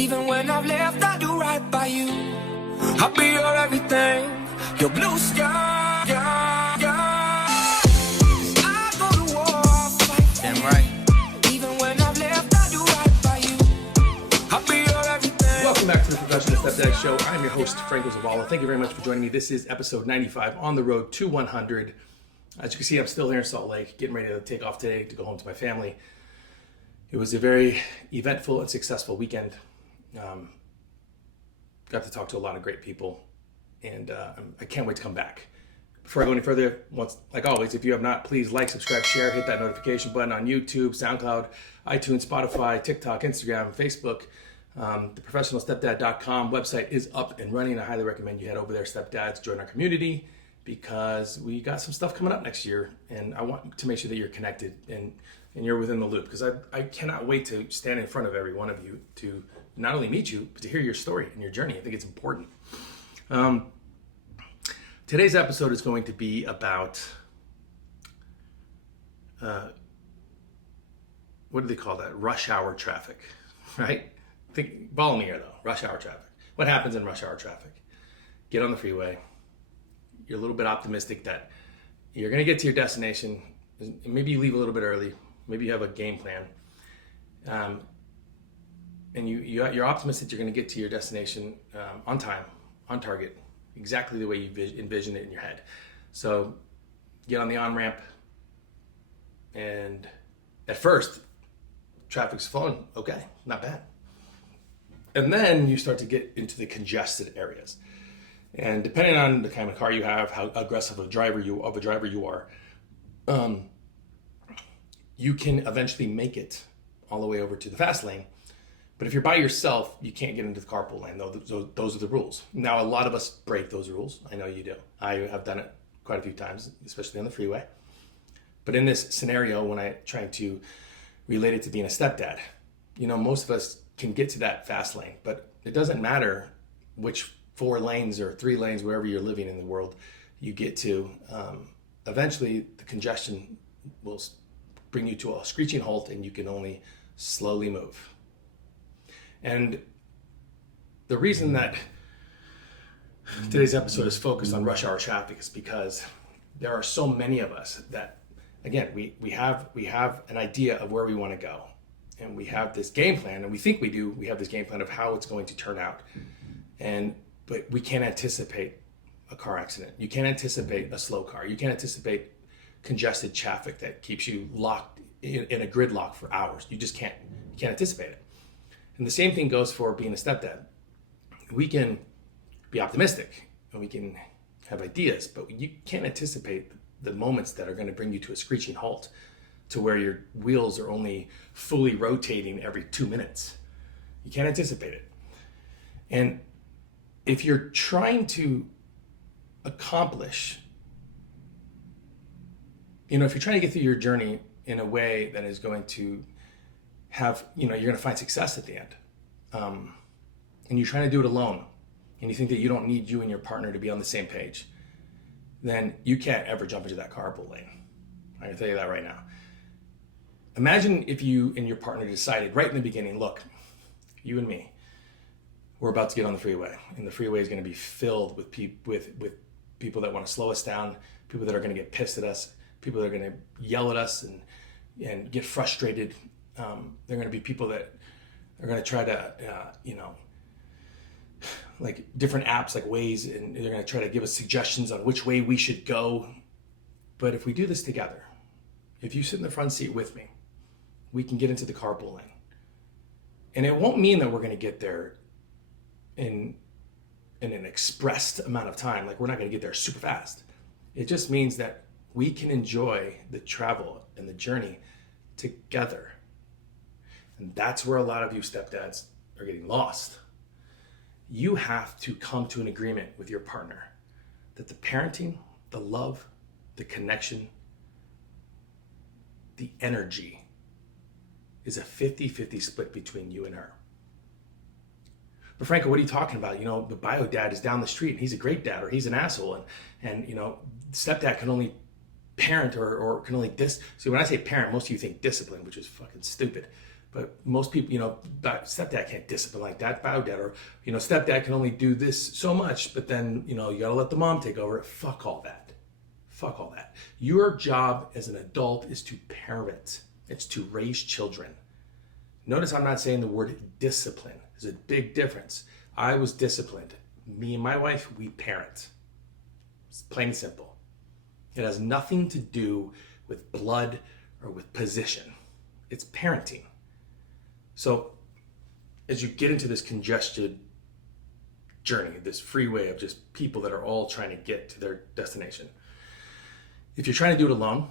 Even when I've left, I do right by you. I'll be your everything, your blue sky. I go to war, I'll fight. Damn right. Even when I've left, I do right by you. I'll be your everything. Welcome back to the Professional Stepdad Show. I'm your host, Franco Zavala. Thank you very much for joining me. This is episode 95 on the road to 100. As you can see, I'm still here in Salt Lake, getting ready to take off today to go home to my family. It was a very eventful and successful weekend. Got to talk to a lot of great people, and I can't wait to come back. Before I go any further, like always, if you have not, please like, subscribe, share, hit that notification button on YouTube, SoundCloud, iTunes, Spotify, TikTok, Instagram, Facebook. The professionalstepdad.com website is up and running. I highly recommend you head over there, stepdads, join our community, because we got some stuff coming up next year, and I want to make sure that you're connected and you're within the loop, because I cannot wait to stand in front of every one of you to not only meet you, but to hear your story and your journey. I think it's important. Today's episode is going to be about, what do they call that? Rush hour traffic, right? Follow me here though, rush hour traffic. What happens in rush hour traffic? Get on the freeway. You're a little bit optimistic that you're gonna get to your destination. Maybe you leave a little bit early. Maybe you have a game plan. And you're optimistic that you're going to get to your destination on time, on target, exactly the way you envision it in your head. So get on the on-ramp, and at first, traffic's flowing, okay, not bad. And then you start to get into the congested areas. And depending on the kind of car you have, how aggressive of a driver you are, you can eventually make it all the way over to the fast lane. But if you're by yourself, you can't get into the carpool lane. Those are the rules. Now, a lot of us break those rules. I know you do. I have done it quite a few times, especially on the freeway. But in this scenario, when I try to relate it to being a stepdad, most of us can get to that fast lane, but it doesn't matter which 4 lanes or 3 lanes, wherever you're living in the world, you get to. Eventually, the congestion will bring you to a screeching halt, and you can only slowly move. And the reason that today's episode is focused on rush hour traffic is because there are so many of us that, again, we have an idea of where we want to go, and we have this game plan, and we think we have this game plan of how it's going to turn out, but we can't anticipate a car accident. You can't anticipate a slow car. You can't anticipate congested traffic that keeps you locked in a gridlock for hours. You just can't anticipate it. And the same thing goes for being a stepdad. We can be optimistic and we can have ideas, but you can't anticipate the moments that are going to bring you to a screeching halt, to where your wheels are only fully rotating every 2 minutes. You can't anticipate it. And if you're trying to accomplish, if you're trying to get through your journey in a way that is going to have, you're going to find success at the end, and you're trying to do it alone, and you think that you don't need you and your partner to be on the same page, then you can't ever jump into that carpool lane. I can tell you that right now. Imagine if you and your partner decided right in the beginning, look, you and me, we're about to get on the freeway, and the freeway is going to be filled with people that want to slow us down, people that are going to get pissed at us, people that are going to yell at us and get frustrated. They're going to be people that are going to try to, like different apps like Waze, and they're going to try to give us suggestions on which way we should go. But if we do this together, if you sit in the front seat with me, we can get into the carpool lane. And it won't mean that we're going to get there in an expressed amount of time. Like, we're not going to get there super fast. It just means that we can enjoy the travel and the journey together. And that's where a lot of you stepdads are getting lost. You have to come to an agreement with your partner that the parenting, the love, the connection, the energy is a 50-50 split between you and her. But Franco, what are you talking about? The bio dad is down the street and he's a great dad, or he's an asshole, and stepdad can only parent or can only see, when I say parent, most of you think discipline, which is fucking stupid. But most people, stepdad can't discipline like that, bio dad, or, stepdad can only do this so much, but then, you gotta let the mom take over. Fuck all that. Fuck all that. Your job as an adult is to parent. It's to raise children. Notice I'm not saying the word discipline. There's a big difference. I was disciplined. Me and my wife, we parent. It's plain and simple. It has nothing to do with blood or with position. It's parenting. So as you get into this congested journey, this freeway of just people that are all trying to get to their destination, if you're trying to do it alone,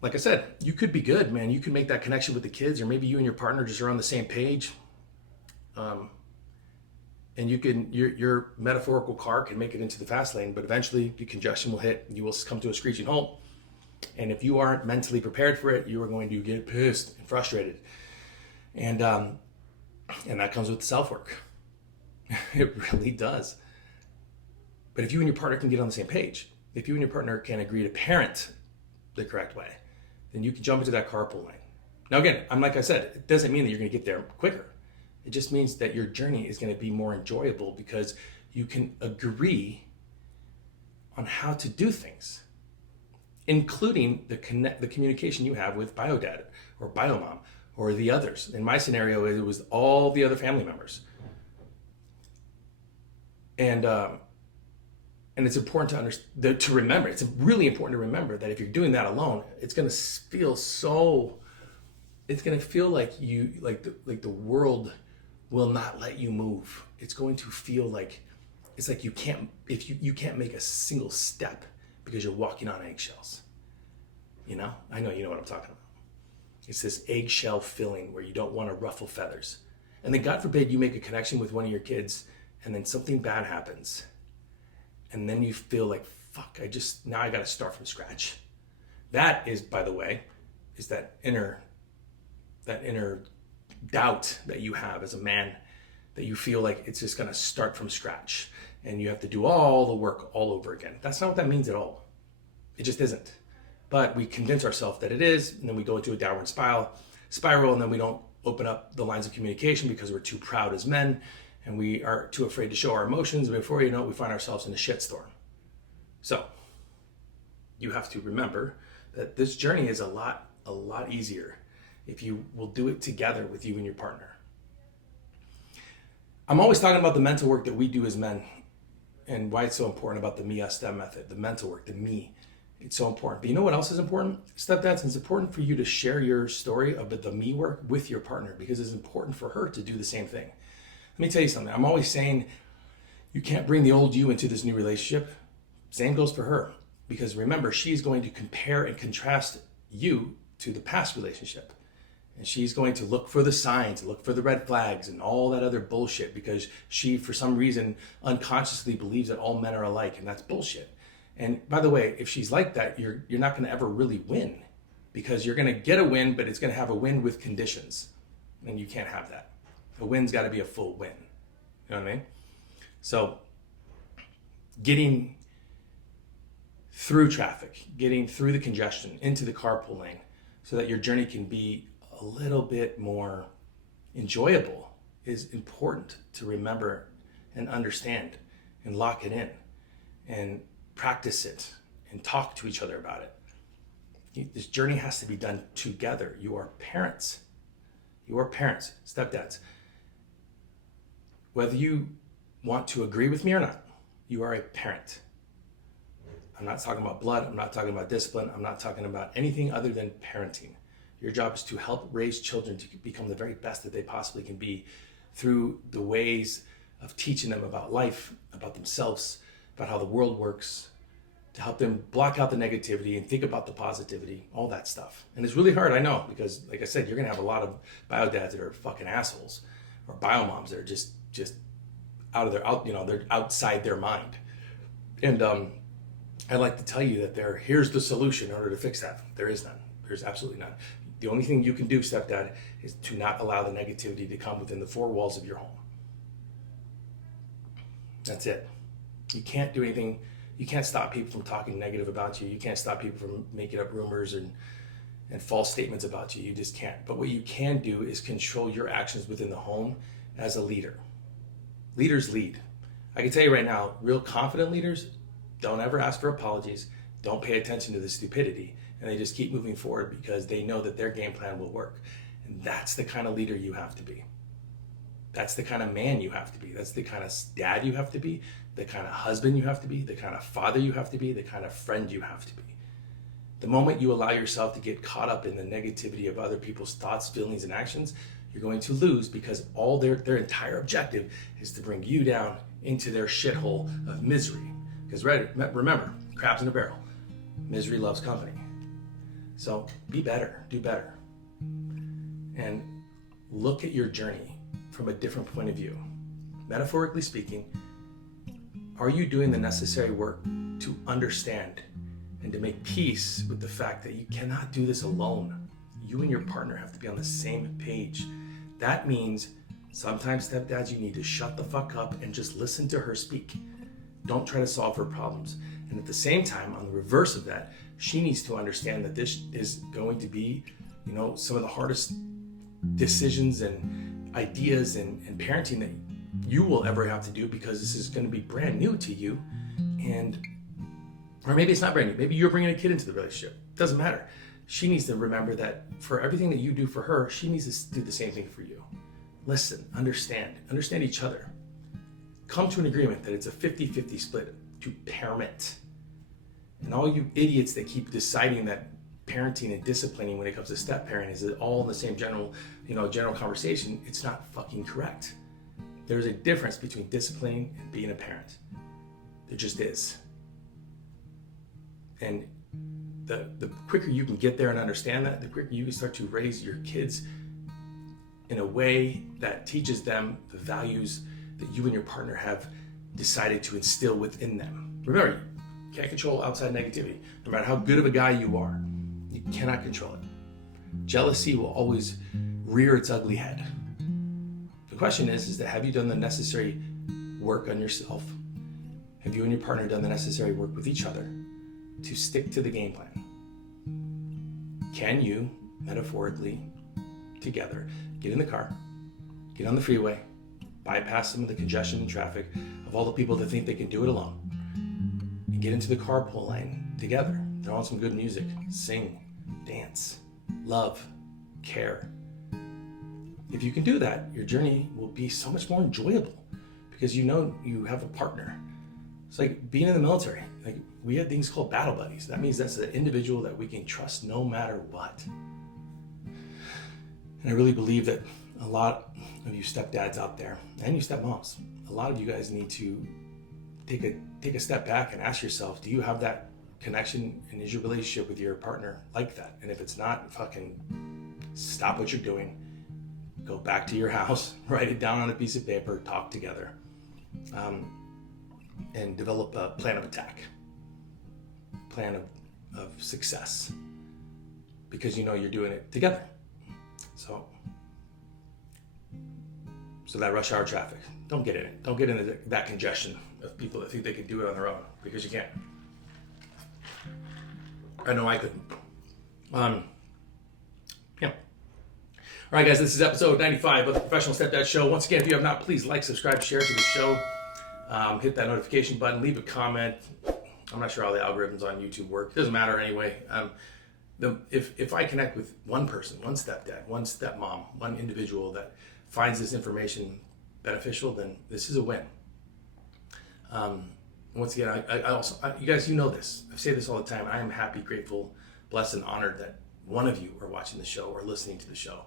like I said, you could be good, man. You can make that connection with the kids, or maybe you and your partner just are on the same page. And your metaphorical car can make it into the fast lane, but eventually the congestion will hit and you will come to a screeching halt. And if you aren't mentally prepared for it, you are going to get pissed and frustrated. And that comes with the self-work. It really does. But if you and your partner can get on the same page, if you and your partner can agree to parent the correct way, then you can jump into that carpool lane. Now again, like I said, it doesn't mean that you're going to get there quicker. It just means that your journey is going to be more enjoyable because you can agree on how to do things, including the communication you have with biodad or biomom or the others. In my scenario, it was all the other family members. And it's important to remember. It's really important to remember that if you're doing that alone, it's going to feel so. It's going to feel like the world will not let you move. It's going to feel like it's like you can't make a single step because you're walking on eggshells. I know you know what I'm talking about. It's this eggshell feeling where you don't want to ruffle feathers. And then God forbid you make a connection with one of your kids and then something bad happens. And then you feel like, fuck, now I got to start from scratch. That is, by the way, is that inner doubt that you have as a man, that you feel like it's just going to start from scratch and you have to do all the work all over again. That's not what that means at all. It just isn't. But we convince ourselves that it is, and then we go into a downward spiral, and then we don't open up the lines of communication because we're too proud as men, and we are too afraid to show our emotions. And before you know it, we find ourselves in a shitstorm. So you have to remember that this journey is a lot easier if you will do it together with you and your partner. I'm always talking about the mental work that we do as men and why it's so important about the me, us, them method, the mental work, the me. It's so important. But you know what else is important? Stepdads, it's important for you to share your story of the me work with your partner because it's important for her to do the same thing. Let me tell you something. I'm always saying you can't bring the old you into this new relationship. Same goes for her. Because remember, she's going to compare and contrast you to the past relationship. And she's going to look for the signs, look for the red flags and all that other bullshit because she, for some reason, unconsciously believes that all men are alike, and that's bullshit. And by the way, if she's like that, you're not going to ever really win because you're going to get a win, but it's going to have a win with conditions. And you can't have that. A win's got to be a full win. You know what I mean? So getting through traffic, getting through the congestion into the carpool lane so that your journey can be a little bit more enjoyable is important to remember and understand and lock it in and practice it and talk to each other about it. This journey has to be done together. You are parents. You are parents, stepdads. Whether you want to agree with me or not, you are a parent. I'm not talking about blood. I'm not talking about discipline. I'm not talking about anything other than parenting. Your job is to help raise children to become the very best that they possibly can be through the ways of teaching them about life, about themselves, about how the world works, to help them block out the negativity and think about the positivity, all that stuff. And it's really hard, I know, because like I said, you're gonna have a lot of bio dads that are fucking assholes, or bio moms that are just they're outside their mind. And I'd like to tell you that here's the solution in order to fix that. There is none. There's absolutely none. The only thing you can do, stepdad, is to not allow the negativity to come within the four walls of your home. That's it. You can't do anything. You can't stop people from talking negative about you. You can't stop people from making up rumors and and false statements about you. You just can't. But what you can do is control your actions within the home as a leader. Leaders lead. I can tell you right now, real confident leaders don't ever ask for apologies, don't pay attention to the stupidity, and they just keep moving forward because they know that their game plan will work. And that's the kind of leader you have to be. That's the kind of man you have to be. That's the kind of dad you have to be, the kind of husband you have to be, the kind of father you have to be, the kind of friend you have to be. The moment you allow yourself to get caught up in the negativity of other people's thoughts, feelings, and actions, you're going to lose, because all their entire objective is to bring you down into their shithole of misery. Because remember, crabs in a barrel. Misery loves company. So be better, do better. And look at your journey from a different point of view. Metaphorically speaking, are you doing the necessary work to understand and to make peace with the fact that you cannot do this alone? You and your partner have to be on the same page. That means sometimes, stepdads, you need to shut the fuck up and just listen to her speak. Don't try to solve her problems. And at the same time, on the reverse of that, she needs to understand that this is going to be, some of the hardest decisions and ideas and parenting that you will ever have to do, because this is going to be brand new to you. Or maybe it's not brand new. Maybe you're bringing a kid into the relationship. Doesn't matter. She needs to remember that for everything that you do for her, she needs to do the same thing for you. Listen, understand each other. Come to an agreement that it's a 50-50 split to parent. And all you idiots that keep deciding that parenting and disciplining when it comes to step parent is all in the same general conversation, it's not fucking correct. There's a difference between disciplining and being a parent. There just is. And the quicker you can get there and understand that, the quicker you can start to raise your kids in a way that teaches them the values that you and your partner have decided to instill within them. Remember, you can't control outside negativity. No matter how good of a guy you are, you cannot control it. Jealousy will always rear its ugly head. The question is that have you done the necessary work on yourself? Have you and your partner done the necessary work with each other to stick to the game plan? Can you, metaphorically, together, get in the car, get on the freeway, bypass some of the congestion and traffic of all the people that think they can do it alone, and get into the carpool lane together, throw on some good music, sing, dance, love, care? If you can do that, your journey will be so much more enjoyable, because you know you have a partner. It's like being in the military. Like, we have things called battle buddies. That means that's an individual that we can trust no matter what. And I really believe that a lot of you stepdads out there, and you stepmoms, a lot of you guys need to take a step back and ask yourself, do you have that connection, and is your relationship with your partner like that? And if it's not, fucking stop what you're doing, go back to your house, write it down on a piece of paper, talk together, and develop a plan of attack, plan of success, because you know you're doing it together. So that rush hour traffic, don't get in it. Don't get into that congestion of people that think they can do it on their own, because you can't. I know I couldn't. Yeah. All right, guys, this is episode 95 of the Professional Stepdad Show. Once again, if you have not, please like, subscribe, share to the show. Hit that notification button, leave a comment. I'm not sure how the algorithms on YouTube work. It doesn't matter anyway. If I connect with one person, one stepdad, one stepmom, one individual that finds this information beneficial, then this is a win. Once again, I also, you guys, you know this. I say this all the time. I am happy, grateful, blessed, and honored that one of you are watching the show or listening to the show.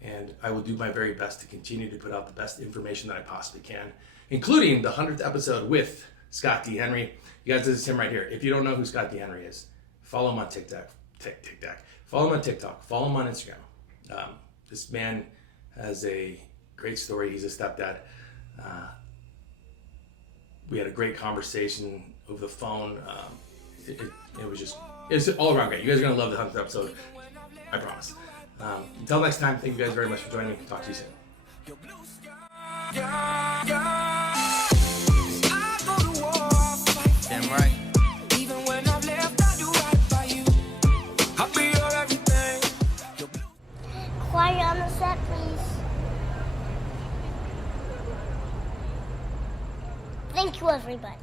And I will do my very best to continue to put out the best information that I possibly can, including the 100th episode with Scott D. Henry. You guys, this is him right here. If you don't know who Scott D. Henry is, follow him on TikTok. Follow him on TikTok. Follow him on Instagram. This man has a great story. He's a stepdad. We had a great conversation over the phone. It was all around great. You guys are going to love the 100th episode. I promise. Until next time, thank you guys very much for joining me. Talk to you soon. Damn right. Even when I've left, I do right by you. I'll be your everything. Mary on the set, please. Thank you, everybody.